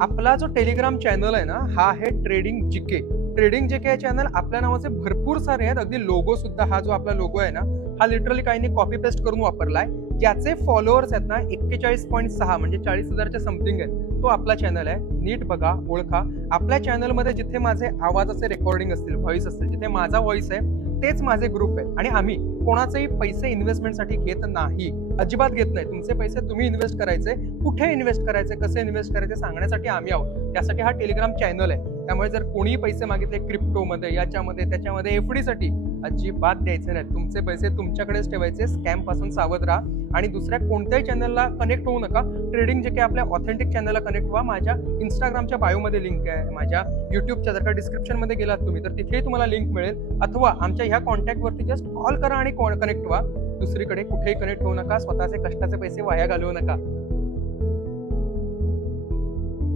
आपला जो Telegram channel आहे ना, हा आहे trading GK. Trading GK channel आपल्या नावाचे भरपूर सारे आहेत. अगदी लोगो सुद्धा हा जो आपला लोगो आहे ना, हा लिटरली काहींनी कॉपी पेस्ट करून वापरलाय. ज्याचे फॉलोअर्स आहेत ना 41.6 म्हणजे 40,000च्या समथिंग आहेत. तो आपला चॅनल आहे. नीट बघा, ओळखा. आपल्या चॅनलमध्ये जिथे माझे आवाजाचे रेकॉर्डिंग असतील, व्हॉइस असतील, जिथे माझा व्हॉइस आहे, तेच माझे ग्रुप आहे. आणि आम्ही कोणाचेही पैसे इन्व्हेस्टमेंटसाठी घेत नाही. अजिबात घेत नाही. तुमचे पैसे तुम्ही इन्व्हेस्ट करायचे, कुठे इन्व्हेस्ट करायचे, कसे इन्व्हेस्ट करायचे सांगण्यासाठी आम्ही आहोत. त्यासाठी हा टेलिग्राम चॅनल आहे. त्यामुळे जर कोणी पैसे मागितले क्रिप्टोमध्ये, याच्यामध्ये, त्याच्यामध्ये, एफडीसाठी अजिबात द्यायचे नाहीत. तुमचे पैसे तुमच्याकडेच ठेवायचे. स्कॅम पासून सावध राहा आणि दुसऱ्या कोणत्याही चॅनलला कनेक्ट होऊ नका. ट्रेडिंग जे काही आपल्या ऑथेंटिक चॅनलला कनेक्ट व्हा. माझ्या इंस्टाग्रामच्या बायोमध्ये लिंक आहे, माझ्या युट्यूबच्या जर का डिस्क्रिप्शनमध्ये गेलात तुम्ही तर तिथेही तुम्हाला लिंक मिळेल, अथवा आमच्या ह्या कॉन्टॅक्टवरती जस्ट कॉल करा आणि कनेक्ट व्हा. दुसरीकडे कुठेही कनेक्ट होऊ नका. स्वतःचे कष्टाचे पैसे वाया घालवू नका.